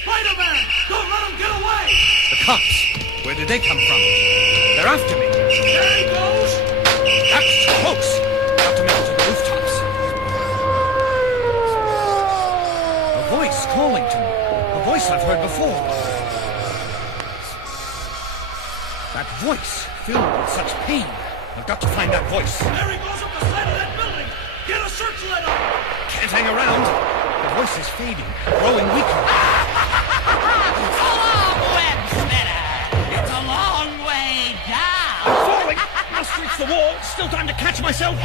Spider-Man! Don't let him get away! The cops. Where did they come from? They're after me. There he goes! That's too close. Got to make it to the rooftops. A voice calling to me. A voice I've heard before. That voice filled with such pain. I've got to find that voice. There he goes up the side of that building! Get a searchlight up! Can't hang around. The voice is fading, growing weaker. It's a long web splitter. It's a long way down. I'm falling. Must reach the wall. Still time to catch myself.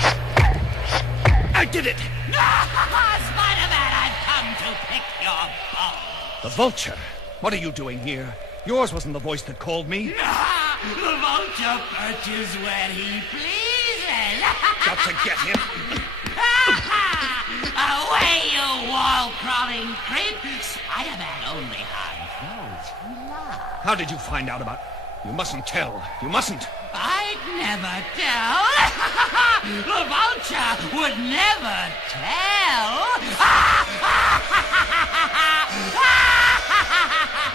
I did it. Spider-Man, I've come to pick your bone. The vulture. What are you doing here? Yours wasn't the voice that called me. The vulture perches where he pleases. Got to get him. Away, you wall-crawling creep. Spider-Man only harms those who love. How did you find out about... You mustn't tell. You mustn't. I'd never tell. The vulture would never tell.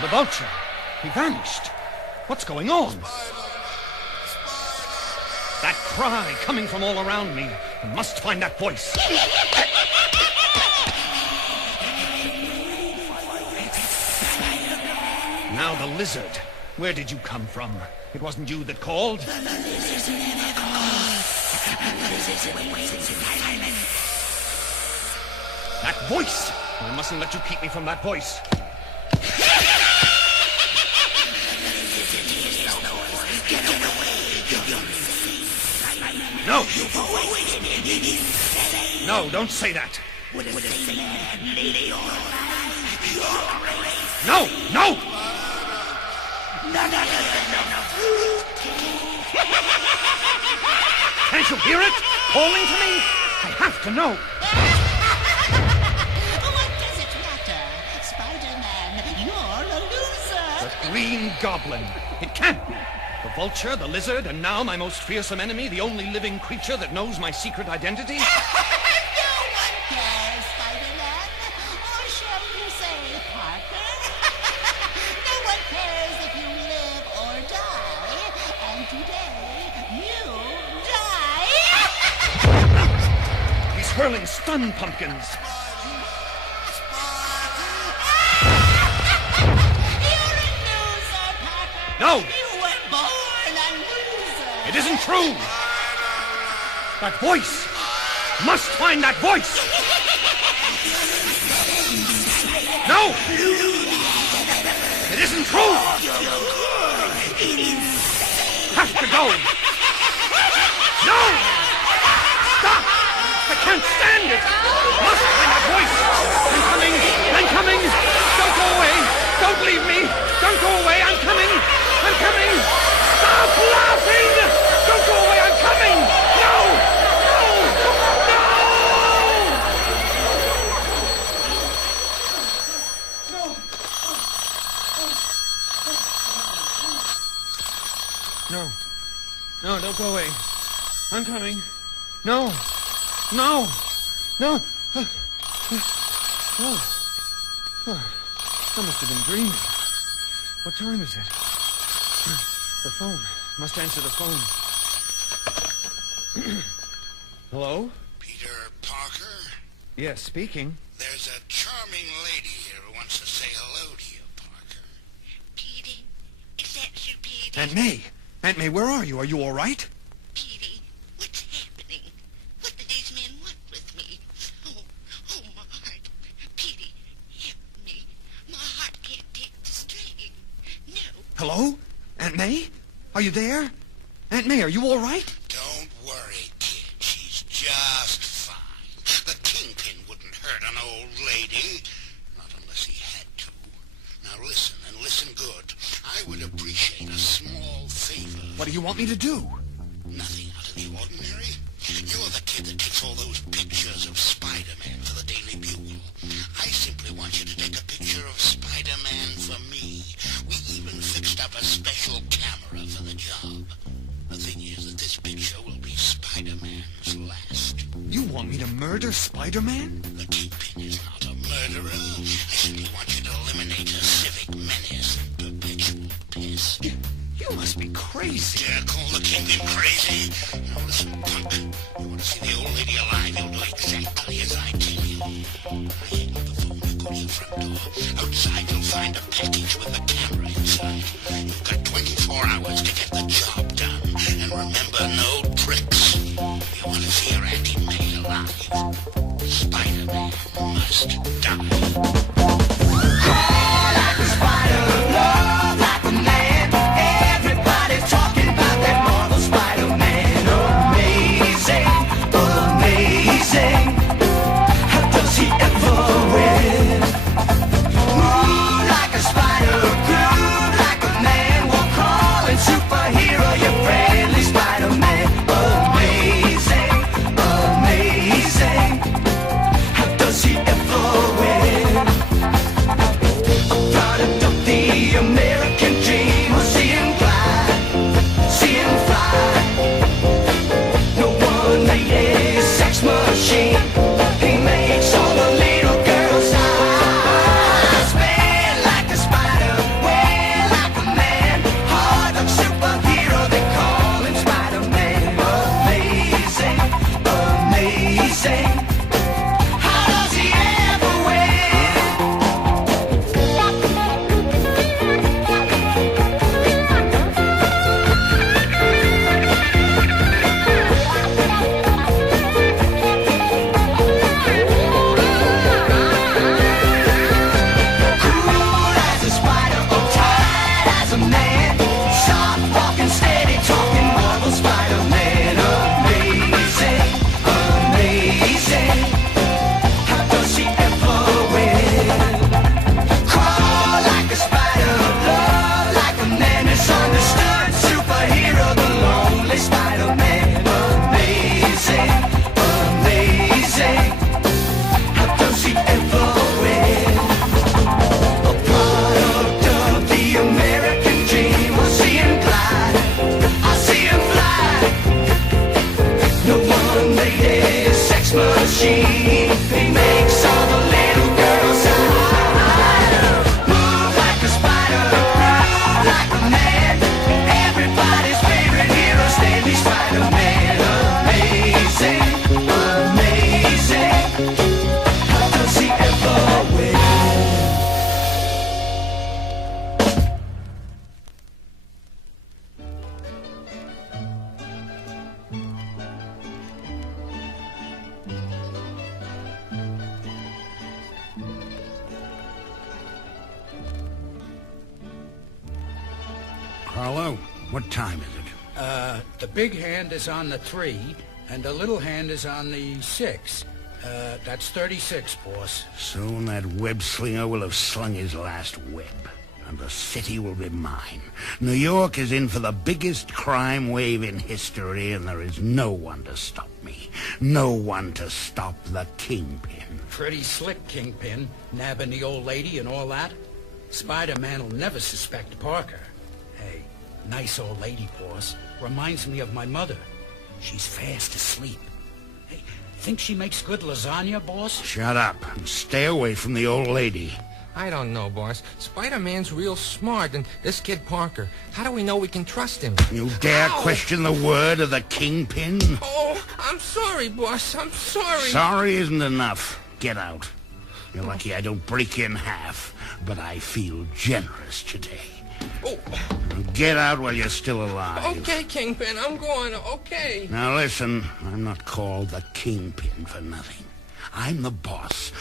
The vulture. He vanished. What's going on? That cry coming from all around me. I must find that voice. Now the lizard. Where did you come from? It wasn't you that called? The lizard never calls. That voice! I mustn't let you keep me from that voice. No! No, don't say that. No! No! Can't you hear it? Calling to me? I have to know. What does it matter? Spider-Man, you're a loser. The Green Goblin. It can't be. The vulture, the lizard, and now my most fearsome enemy, the only living creature that knows my secret identity. No one cares, Spider-Man. Or shall you say, Parker? No one cares if you live or die. And today, you die. He's hurling stun pumpkins. You're a loser, Parker. No! You were born a loser. It isn't true. That voice. Must find that voice. No! It isn't true. Have to go. No! Stop! I can't stand it. Must find that voice. I'm coming. I'm coming. Don't go away. Don't leave me. Don't go away. I'm coming. I'm coming. Stop laughing. Don't go away. I'm coming. No! No! No, don't go away. I'm coming. No! No! No! I must have been dreaming. What time is it? The phone. Must answer the phone. Hello? Peter Parker? Yes, speaking. There's a charming lady here who wants to say hello to you, Parker. Petey, is that you, Petey? Aunt May! Aunt May, where are you? Are you all right? Petey, what's happening? What do these men want with me? Oh, my heart. Petey, help me. My heart can't take the strain. No. Hello? Aunt May? Are you there? Aunt May, are you all right? Don't worry, kid. She's just fine. The Kingpin wouldn't hurt an old lady. Not unless he had to. Now listen, and listen good. I would appreciate a small favor. What do you want me to do? Nothing out of the ordinary. You're the kid that takes all those pictures of Spider-Man for the Daily Bugle. I simply want you to take a picture of Spider-Man for me. We even fixed up a special camera for the job. The thing is that this picture will be Spider-Man's last. You want me to murder Spider-Man? The Kingpin is not a murderer. I simply want you to eliminate a civic menace and perpetual pest. You must be crazy. Dare call the Kingpin crazy? Now listen, punk. You want to see the old lady alive, you'll do exactly as I tell you. I hang up the phone, you go to your front door. Outside you'll find a package with a camera inside. You've got 24 hours to get the job done. And remember, no tricks. You want to see your Auntie May alive? Spider-Man must die. Crawl like a spider, love like a man. Everybody's talking about that Marvel Spider-Man. Amazing, amazing. How does he ever win? Move like a spider, groove like a man. Walk crawling superhero, your friendly Spider-Man. Amazing, amazing. How does he ever win? A product of the American dream. We'll see him glide, see him fly. No one made a sex machine. He makes all the little girls high. Spin like a spider, wear like a man. Hard like superhero, they call him Spider-Man. Amazing, amazing. How does he ever win? Cool as a spider, tight as a man. Soft walking, steady talking, Marvel Spider-Man. Amazing, amazing. How does he ever win? Crawl like a spider, love like a man. Misunderstood superhero, the lonely Spider-Man. Amazing, amazing. How does he ever win? A product of the American dream. I see him glide, I see him fly. No one made a sex machine. He makes all the little girls high. Move like a spider, groove like a man. Everybody's favorite hero, Stanley Spider-Man. Amazing, amazing. How does he ever win? Carlo, what time is it? The big hand is on the 3, and the little hand is on the 6. That's 36, boss. Soon that web slinger will have slung his last web, and the city will be mine. New York is in for the biggest crime wave in history, and there is no one to stop me. No one to stop the Kingpin. Pretty slick, Kingpin, nabbing the old lady and all that. Spider-Man will never suspect Parker. Hey, nice old lady, boss. Reminds me of my mother. She's fast asleep. Hey, think she makes good lasagna, boss? Shut up and stay away from the old lady. I don't know, boss. Spider-Man's real smart, and this kid Parker, how do we know we can trust him? You dare Ow! question the word of the Kingpin? Oh, I'm sorry, boss. I'm sorry. Sorry isn't enough. Get out. You're lucky I don't break you in half, but I feel generous today. Oh, Get out while you're still alive. okay, Kingpin, I'm going. Okay. Now listen, I'm not called the Kingpin for nothing. I'm the boss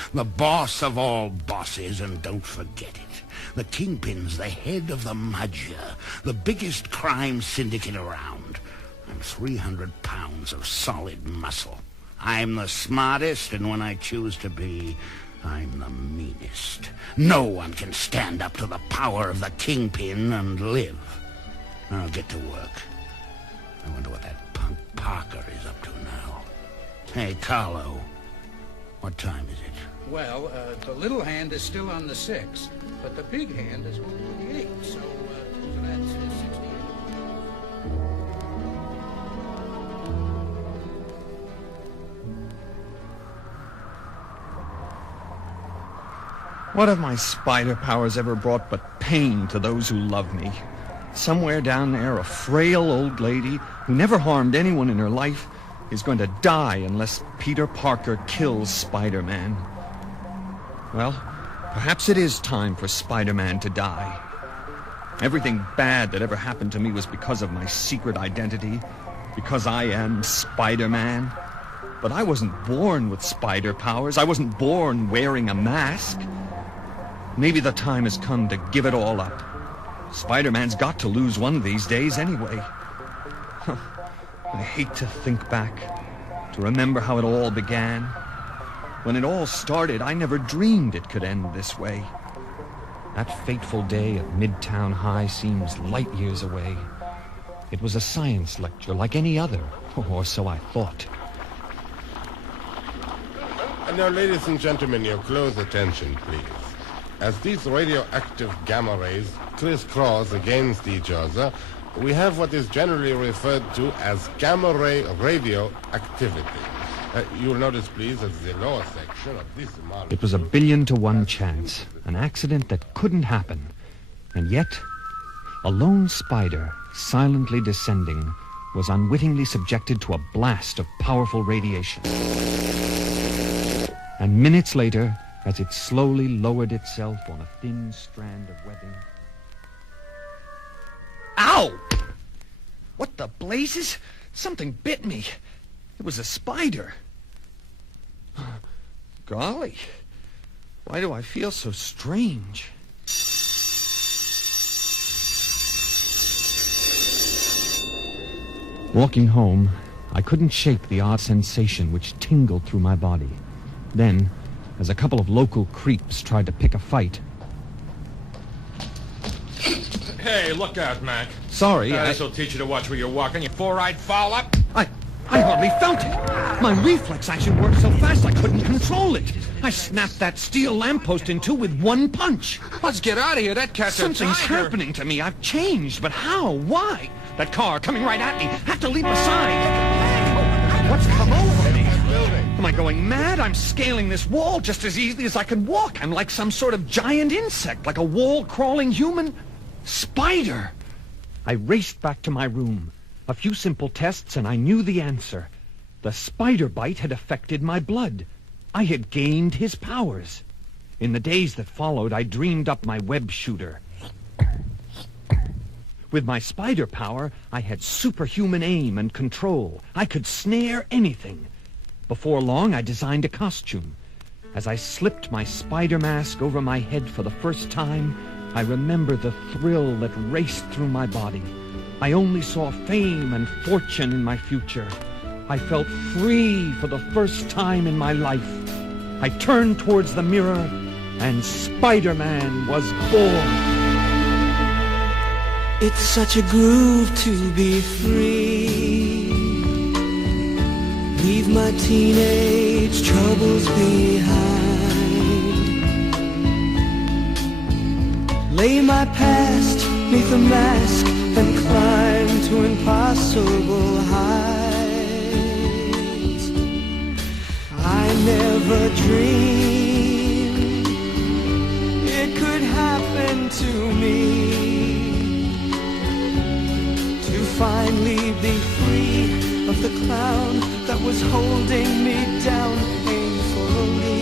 of all bosses, and don't forget it. The Kingpin's the head of the Mudger, the biggest crime syndicate around. I'm 300 pounds of solid muscle. I'm the smartest, and when I choose to be, I'm the meanest. No one can stand up to the power of the Kingpin and live. Now get to work. I wonder what that punk Parker is up to now. Hey, Carlo, what time is it? Well, the little hand is still on the 6, but the big hand is moved to the 8, so that's 68. What have my spider powers ever brought but pain to those who love me? Somewhere down there, a frail old lady who never harmed anyone in her life is going to die unless Peter Parker kills Spider-Man. Well, perhaps it is time for Spider-Man to die. Everything bad that ever happened to me was because of my secret identity, because I am Spider-Man. But I wasn't born with spider powers. I wasn't born wearing a mask. Maybe the time has come to give it all up. Spider-Man's got to lose one of these days anyway. I hate to think back, to remember how it all began. When it all started, I never dreamed it could end this way. That fateful day at Midtown High seems light years away. It was a science lecture like any other, or so I thought. And now, ladies and gentlemen, your close attention, please. As these radioactive gamma rays crisscross against each other, we have what is generally referred to as gamma ray radioactivity. You'll notice, please, as the lower section of this molecule... It was a 1,000,000,000 chance, an accident that couldn't happen. And yet, a lone spider, silently descending, was unwittingly subjected to a blast of powerful radiation. And minutes later, as it slowly lowered itself on a thin strand of webbing... Ow! What the blazes? Something bit me. It was a spider. Golly, why do I feel so strange? Walking home, I couldn't shake the odd sensation which tingled through my body. Then, as a couple of local creeps tried to pick a fight... Hey, look out, Mac. Sorry, This'll teach you to watch where you're walking, you four-eyed foul-up. I hardly felt it. My reflex action worked so fast I couldn't control it. I snapped that steel lamppost in two with one punch. Let's get out of here. That cat's a Something's tiger. happening to me. I've changed, but how? Why? That car coming right at me. Have to leap aside. What's come over me? Am I going mad? I'm scaling this wall just as easily as I can walk. I'm like some sort of giant insect, like a wall-crawling human spider. I raced back to my room. A few simple tests, and I knew the answer. The spider bite had affected my blood. I had gained his powers. In the days that followed, I dreamed up my web shooter. With my spider power, I had superhuman aim and control. I could snare anything. Before long, I designed a costume. As I slipped my spider mask over my head for the first time, I remember the thrill that raced through my body. I only saw fame and fortune in my future. I felt free for the first time in my life. I turned towards the mirror, and Spider-Man was born. It's such a groove to be free. Leave my teenage troubles behind. Lay my past 'neath a mask and climb to impossible heights. I never dreamed it could happen to me, to finally be free of the clown that was holding me down painfully.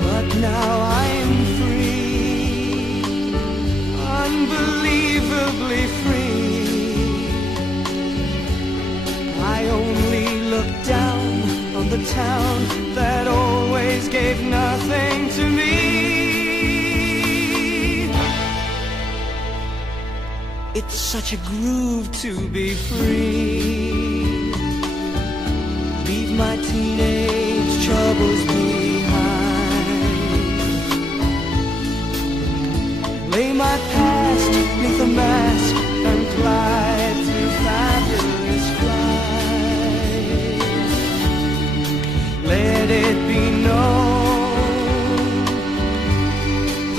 But now I'm free, unbelievably free. I only look down on the town that always gave nothing to me. It's such a groove to be free. Leave my teenage troubles behind. Lay my past 'neath a mask and glide through fabulous flight. Let it be known,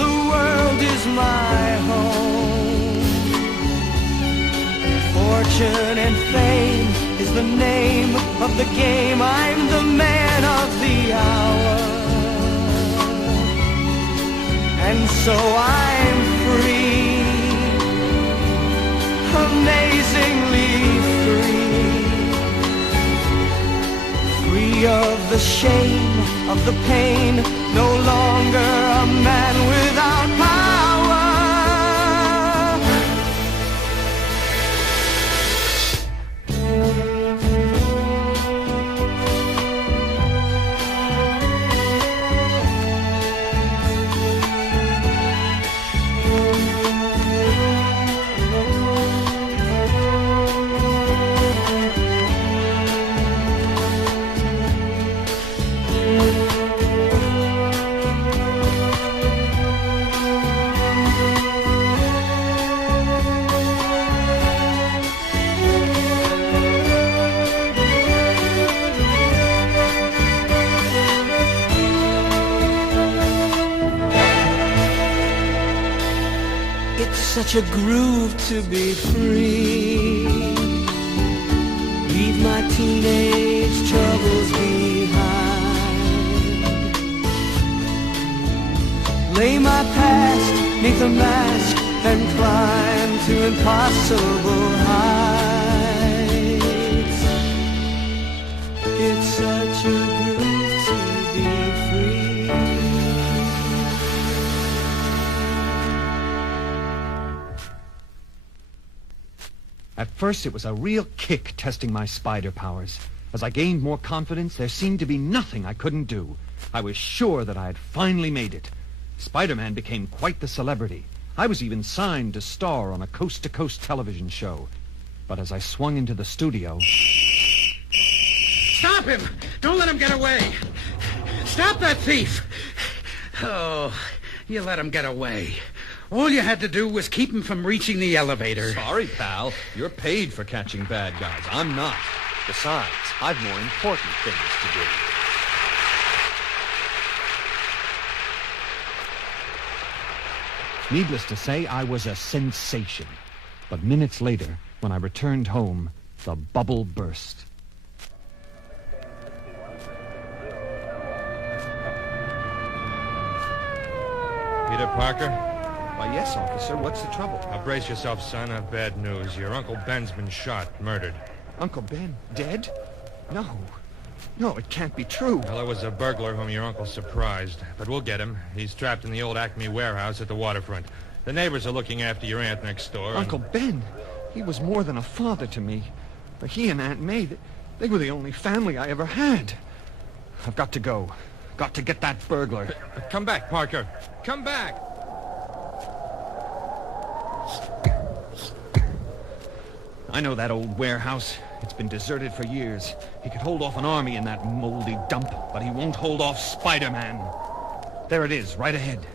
the world is my home. Fortune and fame is the name of the game. I'm the man of the hour. so I'm free, amazingly free of the shame, of the pain, no longer a man without power. Such a groove to be free. Leave my teenage troubles behind. Lay my past 'neath a mask and climb to impossible heights. It's such a groove to be free. At first, it was a real kick testing my spider powers. As I gained more confidence, there seemed to be nothing I couldn't do. I was sure that I had finally made it. Spider-Man became quite the celebrity. I was even signed to star on a coast-to-coast television show. But as I swung into the studio... Stop him! Don't let him get away! Stop that thief! Oh, you let him get away. All you had to do was keep him from reaching the elevator. Sorry, pal. You're paid for catching bad guys. I'm not. Besides, I've more important things to do. Needless to say, I was a sensation. But minutes later, when I returned home, the bubble burst. Peter Parker? Why, yes, officer. What's the trouble? Now brace yourself, son. I've bad news. Your Uncle Ben's been shot, murdered. Uncle Ben? Dead? No. No, it can't be true. Well, it was a burglar whom your uncle surprised. But we'll get him. He's trapped in the old Acme warehouse at the waterfront. The neighbors are looking after your aunt next door. Uncle Ben? He was more than a father to me. But he and Aunt May, they were the only family I ever had. I've got to go. Got to get that burglar. Come back, Parker. Come back. I know that old warehouse. It's been deserted for years. He could hold off an army in that moldy dump, but he won't hold off Spider-Man. There it is, right ahead.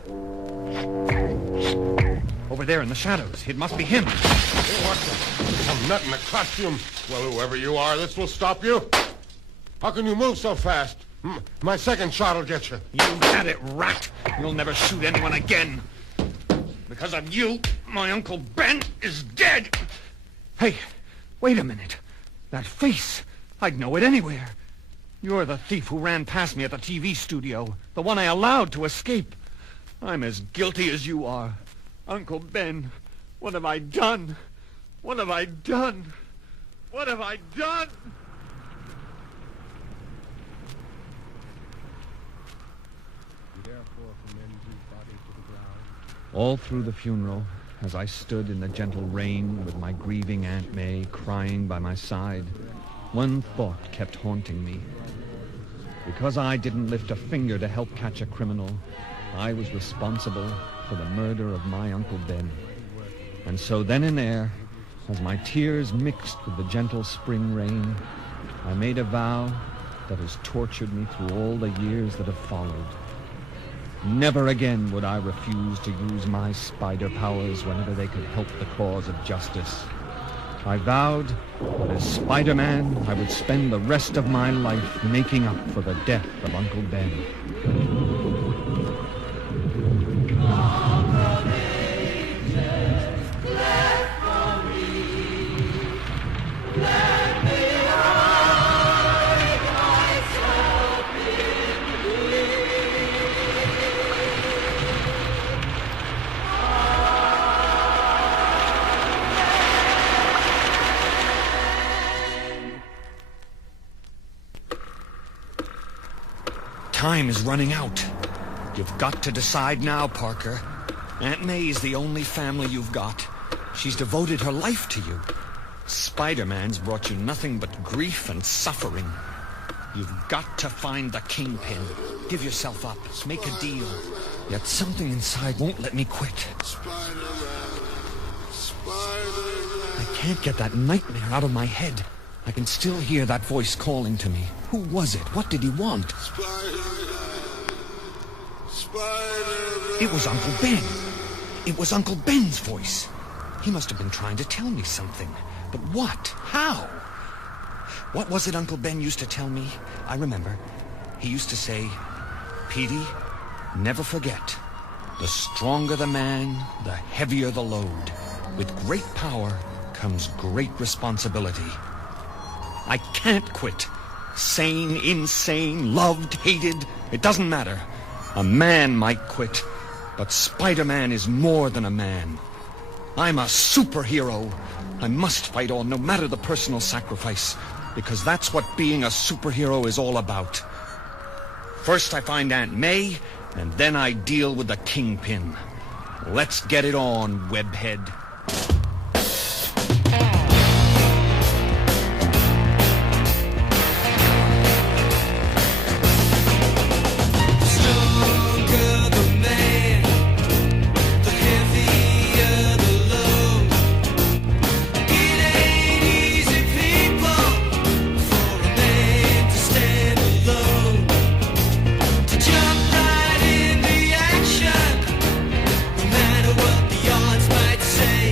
Over there in the shadows. It must be him. What the? Some nut in a costume. Well, whoever you are, this will stop you. How can you move so fast? My second shot will get you. You had it, rat. You'll never shoot anyone again. Because of you, my Uncle Ben is dead. Hey, wait a minute. That face, I'd know it anywhere. You're the thief who ran past me at the TV studio, the one I allowed to escape. I'm as guilty as you are. Uncle Ben, what have I done? What have I done? What have I done? All through the funeral, as I stood in the gentle rain with my grieving Aunt May crying by my side, one thought kept haunting me. Because I didn't lift a finger to help catch a criminal, I was responsible for the murder of my Uncle Ben. And so then and there, as my tears mixed with the gentle spring rain, I made a vow that has tortured me through all the years that have followed. Never again would I refuse to use my spider powers whenever they could help the cause of justice. I vowed that as Spider-Man, I would spend the rest of my life making up for the death of Uncle Ben. time is running out. You've got to decide now, Parker. Aunt May's the only family you've got. She's devoted her life to you. Spider-Man's brought you nothing but grief and suffering. You've got to find the Kingpin. Give yourself up. Make a deal. Yet something inside won't let me quit. I can't get that nightmare out of my head. I can still hear that voice calling to me. Who was it? What did he want? It was Uncle Ben. It was Uncle Ben's voice. He must have been trying to tell me something. But what? How? What was it Uncle Ben used to tell me? I remember. He used to say, Petey, never forget. The stronger the man, the heavier the load. With great power comes great responsibility. I can't quit. Sane, insane, loved, hated, it doesn't matter. A man might quit, but Spider-Man is more than a man. I'm a superhero. I must fight on, no matter the personal sacrifice, because that's what being a superhero is all about. First I find Aunt May, and then I deal with the Kingpin. Let's get it on, webhead. Say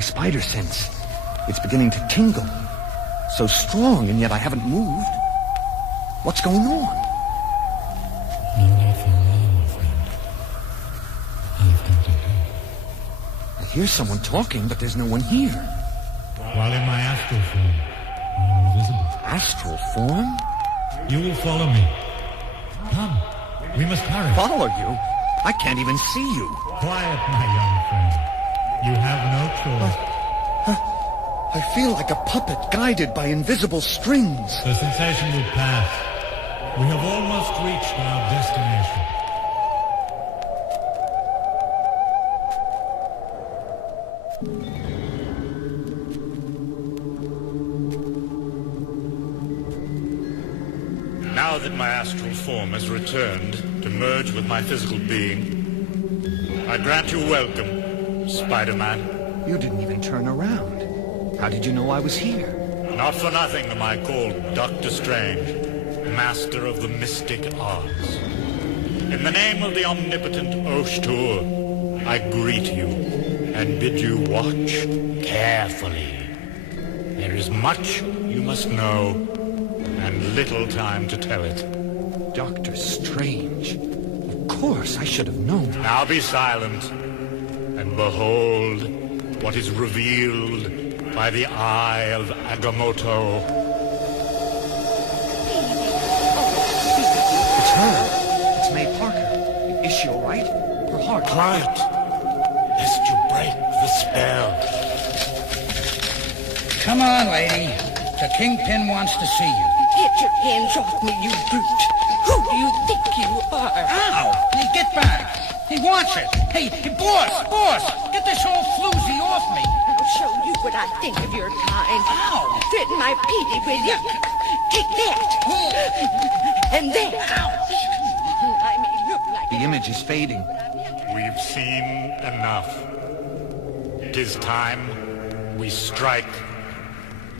My spider sense. It's beginning to tingle. So strong, and yet I haven't moved. What's going on? No need for alarm, friend. I've come to help. I hear someone talking, but there's no one here. While in my astral form, I'm invisible. Astral form? You will follow me. Come, we must hurry. Follow you? I can't even see you. Quiet, my young friend. You have no choice. I feel like a puppet guided by invisible strings. The sensation will pass. We have almost reached our destination. Now that my astral form has returned to merge with my physical being, I grant you welcome, Spider-Man. You didn't even turn around. How did you know I was here? Not for nothing am I called Dr. Strange, master of the mystic arts. In the name of the omnipotent Oshtur, I greet you and bid you watch carefully. There is much you must know, and little time to tell it. Dr. Strange. Of course, I should have known. Now be silent, and behold what is revealed by the eye of Agamotto. It's her. It's May Parker. Is she all right? Her heart. Quiet, lest you break the spell. Come on, lady. The Kingpin wants to see you. Get your hands off me, you brute. Who do you think you are? Ow! Hey, get back. He wants it. Hey, boss, get this old floozy off me. I'll show you what I think of your kind. Ow! Threaten my Petey with you. Take that. And that. I may look like The image is fading. We've seen enough. 'Tis time we strike.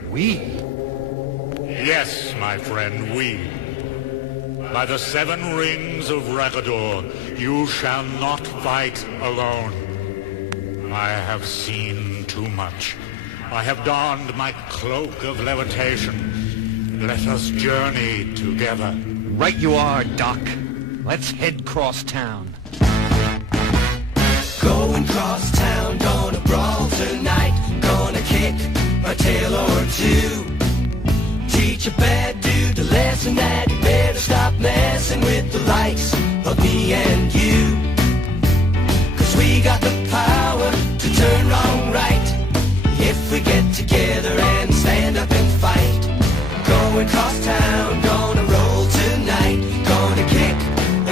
We? Yes, my friend, we. By the 7 rings of Ragador, you shall not fight alone. I have seen too much. I have donned my cloak of levitation. Let us journey together. Right you are, Doc. Let's head cross town. Going cross town, gonna brawl tonight. Gonna kick a tail or two. Teach a bad dude a lesson that you better stop messing with the likes of me and you. 'Cause we got the power to turn wrong right if we get together and stand up and fight. Going cross town, gonna roll tonight. Gonna kick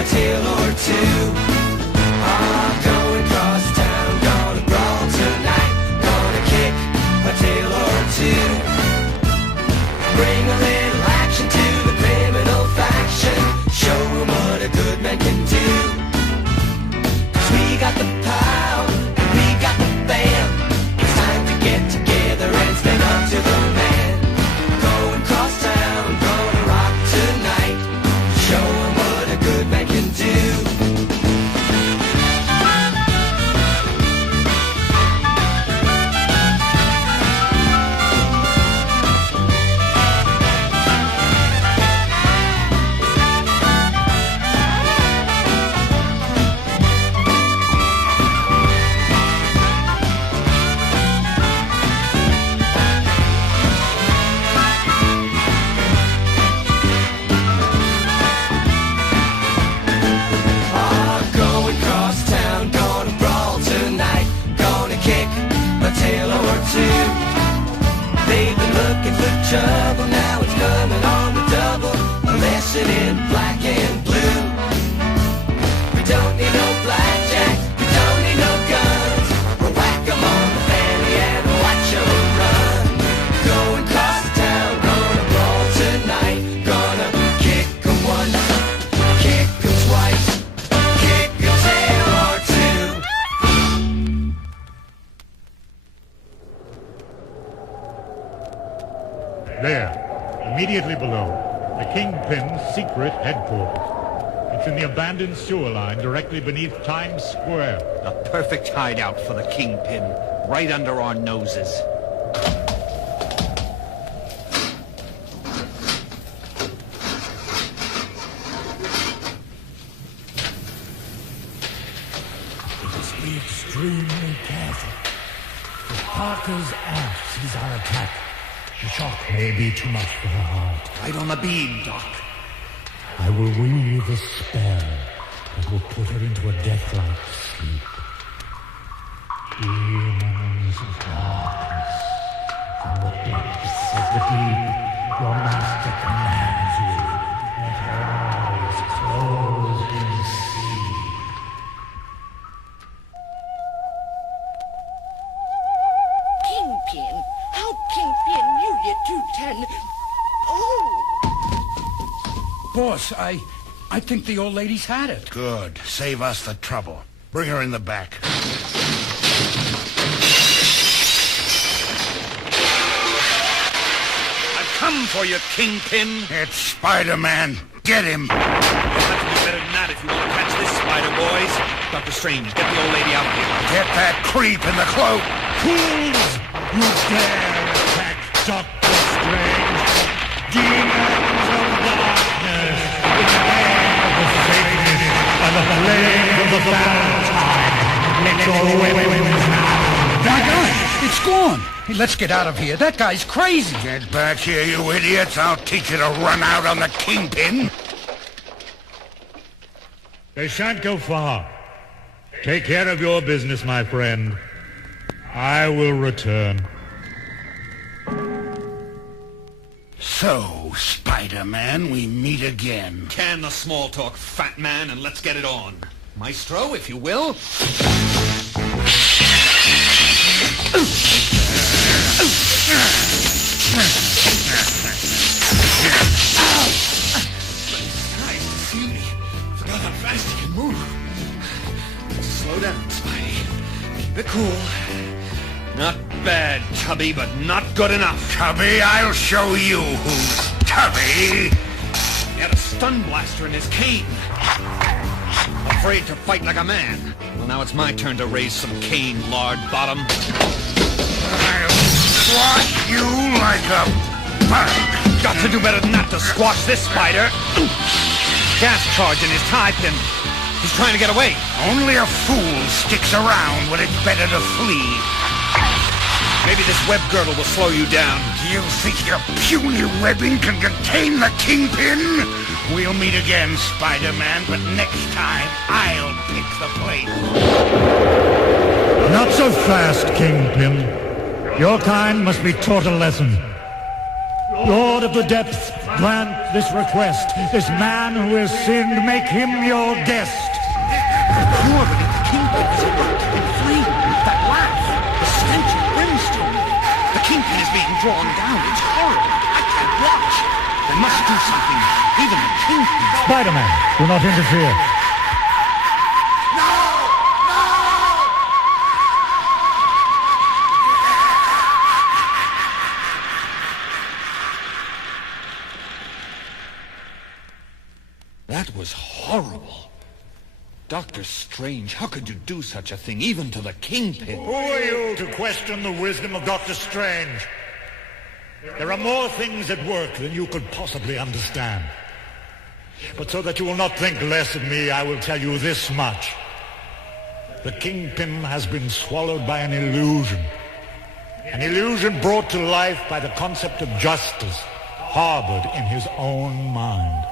a tail or two. Going cross town, gonna brawl tonight. Gonna kick a tail or two. Bring a little action to the criminal faction. Show 'em what a good man can do. 'Cause we got the power and we got the bam. It's time to get together and stand up to the man. Going cross town, gonna rock tonight. Show 'em what a good man can do. They've been looking for trouble, now it's coming on the double. A lesson in black and blue. We don't need no blackjack, we don't need no guns. We'll whack 'em on the fanny and watch 'em run. Going across the town, gonna brawl tonight. Gonna kick 'em once, kick 'em twice, kick a tail or two. There, immediately below, the Kingpin's secret headquarters. It's in the abandoned sewer line directly beneath Times Square. A perfect hideout for the Kingpin. right under our noses. Be extremely careful. If Parker's ass sees our attack, the shock may be too much for her heart. Right on the beam, Doc. I will weave a spell that will put her into a death-like sleep. Demons of darkness, from the depths of the deep, your master commands you. Let her eyes close and see. Kingpin. How Kingpin knew you 210. Oh! Boss, I think the old lady's had it. Good. Save us the trouble. Bring her in the back. I've come for you, Kingpin. It's Spider-Man. Get him. You'll have to do better than that if you want to catch this spider, boys. Dr. Strange, get the old lady out of here. Get that creep in the cloak. Fools! You dare attack Doctor Strange! Demons of darkness! In the air of the Satanist and the flame of the Valentine! Let your weapons now! Dagger! It's gone! Hey, let's get out of here. That guy's crazy. Get back here, you idiots. I'll teach you to run out on the Kingpin. They shan't go far. Take care of your business, my friend. I will return. So, Spider-Man, we meet again. Can the small talk, fat man, and let's get it on. Maestro, if you will. Nice to see me. Forgot how fast you can move. Slow down, Spidey. Keep it cool. Not bad, Tubby, but not good enough. Tubby, I'll show you who's Tubby. He had a stun blaster in his cane. Afraid to fight like a man. Well, now it's my turn to raise some cane, lard bottom. I'll squash you like a bug. Got to do better than that to squash this spider. Gas charge in his tie pin. He's trying to get away. Only a fool sticks around when it's better to flee. Maybe this web girdle will slow you down. You think your puny webbing can contain the Kingpin? We'll meet again, Spider-Man, but next time I'll pick the place. Not so fast, Kingpin. Your kind must be taught a lesson. Lord of the depths, grant this request. This man who has sinned, make him your guest. You already the Kingpin is erupted in flame. That laugh, the stench of brimstone. The Kingpin is being drawn down. It's horrible. I can't watch. They must do something. Even the Kingpin. Spider-Man, do not interfere. That was horrible. Doctor Strange, how could you do such a thing, even to the Kingpin? Who are you to question the wisdom of Doctor Strange? There are more things at work than you could possibly understand. But so that you will not think less of me, I will tell you this much. The Kingpin has been swallowed by an illusion. An illusion brought to life by the concept of justice, harbored in his own mind.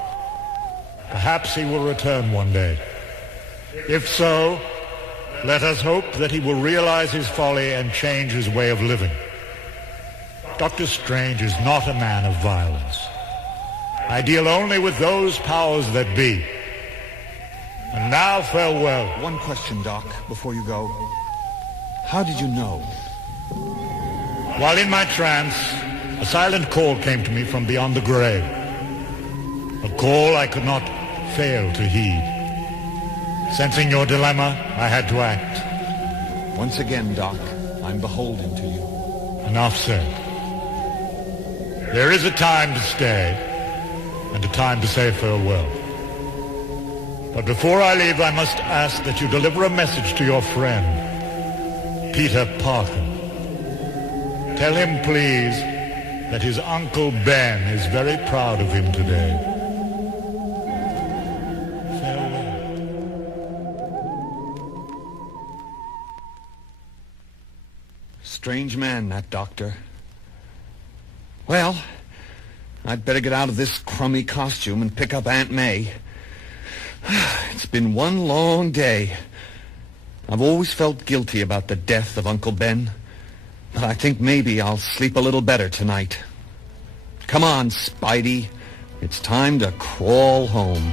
Perhaps he will return one day. If so, let us hope that he will realize his folly and change his way of living. Doctor Strange is not a man of violence. I deal only with those powers that be. And now farewell. One question, Doc, before you go. How did you know? While in my trance, a silent call came to me from beyond the grave. A call I could not fail to heed. Sensing your dilemma, I had to act. Once again, Doc, I'm beholden to you. Enough said. There is a time to stay, and a time to say farewell. But before I leave, I must ask that you deliver a message to your friend, Peter Parker. Tell him, please, that his Uncle Ben is very proud of him today. Farewell. Strange man, that doctor. Well, I'd better get out of this crummy costume and pick up Aunt May. It's been one long day. I've always felt guilty about the death of Uncle Ben, but I think maybe I'll sleep a little better tonight. Come on, Spidey. It's time to crawl home.